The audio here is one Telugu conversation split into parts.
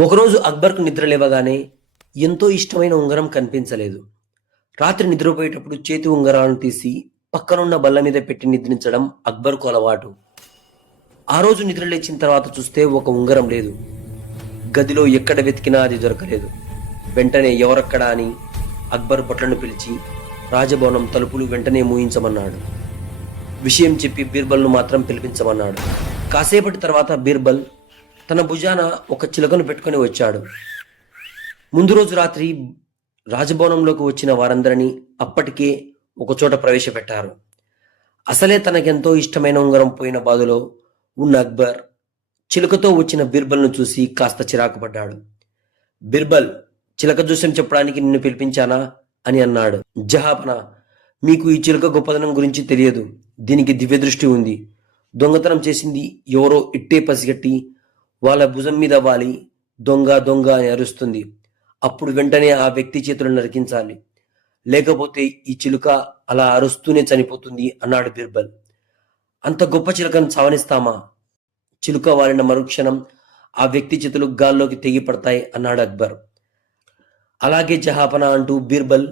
ఒకరోజు అక్బర్కు నిద్ర లేవగానే ఎంతో ఇష్టమైన ఉంగరం కనిపించలేదు. రాత్రి నిద్రపోయేటప్పుడు చేతి ఉంగరాలను తీసి పక్కనున్న బల్ల మీద పెట్టి నిద్రించడం అక్బర్కు అలవాటు. ఆ రోజు నిద్ర లేచిన తర్వాత చూస్తే ఒక ఉంగరం లేదు. గదిలో ఎక్కడ వెతికినా అది దొరకలేదు. వెంటనే ఎవరక్కడా అని అక్బర్ భట్లను పిలిచి రాజభవనం తలుపులు వెంటనే మూయించమన్నాడు. విషయం చెప్పి బీర్బల్ను మాత్రం పిలిపించమన్నాడు. కాసేపటి తర్వాత బీర్బల్ తన భుజాన ఒక చిలకను పెట్టుకొని వచ్చాడు. ముందు రోజు రాత్రి రాజభవనంలోకి వచ్చిన వారందరినీ అప్పటికే ఒకచోట ప్రవేశపెట్టారు. అసలే తనకెంతో ఇష్టమైన ఉంగరం పోయిన బాధలో ఉన్న అక్బర్ చిలుకతో వచ్చిన బీర్బల్ను చూసి కాస్త చిరాకు పడ్డాడు. బీర్బల్ చిలక జోస్యం చెప్పడానికి నిన్ను పిలిపించానా అని అన్నాడు. జహాపన మీకు ఈ చిలుక గొప్పదనం గురించి తెలియదు. దీనికి దివ్య దృష్టి ఉంది. దొంగతనం చేసింది ఎవరో ఇట్టే పసిగట్టి వాళ్ళ భుజం మీద వాలి దొంగ దొంగ అని అరుస్తుంది. అప్పుడు వెంటనే ఆ వ్యక్తి చేతులు నరికించాలి. లేకపోతే ఈ చిలుక అలా అరుస్తూనే చనిపోతుంది అన్నాడు బీర్బల్. అంత గొప్ప చిలుకను చావనిస్తామా చిలుక వాలిన మరుక్షణం ఆ వ్యక్తి చేతులు గాల్లోకి తెగి పడతాయి అన్నాడు అక్బర్. అలాగే జహాపన అంటూ బీర్బల్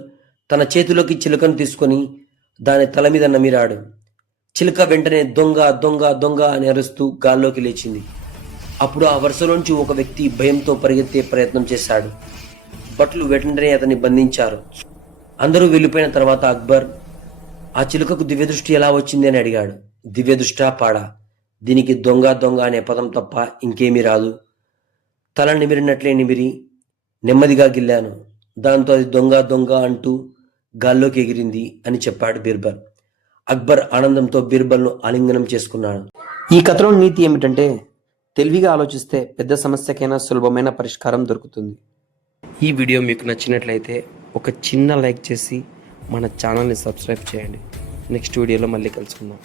తన చేతిలోకి చిలుకను తీసుకొని దాని తల మీద నమిరాడు. చిలుక వెంటనే దొంగ దొంగ దొంగ అని అరుస్తూ గాల్లోకి లేచింది. అప్పుడు ఆ వరుసలోంచి ఒక వ్యక్తి భయంతో పరిగెత్తే ప్రయత్నం చేశాడు. భట్లు వెంటనే అతన్ని బంధించారు. అందరూ వెళ్ళిపోయిన తర్వాత అక్బర్ ఆ చిలుకకు దివ్యదృష్టి ఎలా వచ్చింది? అని అడిగాడు. దివ్యదృష్టా పాడా. దీనికి దొంగ దొంగ అనే పదం తప్ప ఇంకేమీ రాదు. తల నిమిరినట్లే నిమిరి నెమ్మదిగా గిల్లాను. దాంతో అది దొంగ దొంగ అంటూ గాల్లోకి ఎగిరింది అని చెప్పాడు బీర్బల్. అక్బర్ ఆనందంతో బీర్బల్ను ఆలింగనం చేసుకున్నాడు. ఈ కథలో నీతి ఏమిటంటే తెలివిగా ఆలోచిస్తే పెద్ద సమస్యకైనా సులభమైన పరిష్కారం దొరుకుతుంది. ఈ వీడియో మీకు నచ్చినట్లయితే ఒక చిన్న లైక్ చేసి మన ఛానల్ని సబ్స్క్రైబ్ చేయండి. నెక్స్ట్ వీడియోలో మళ్ళీ కలుసుకుందాం.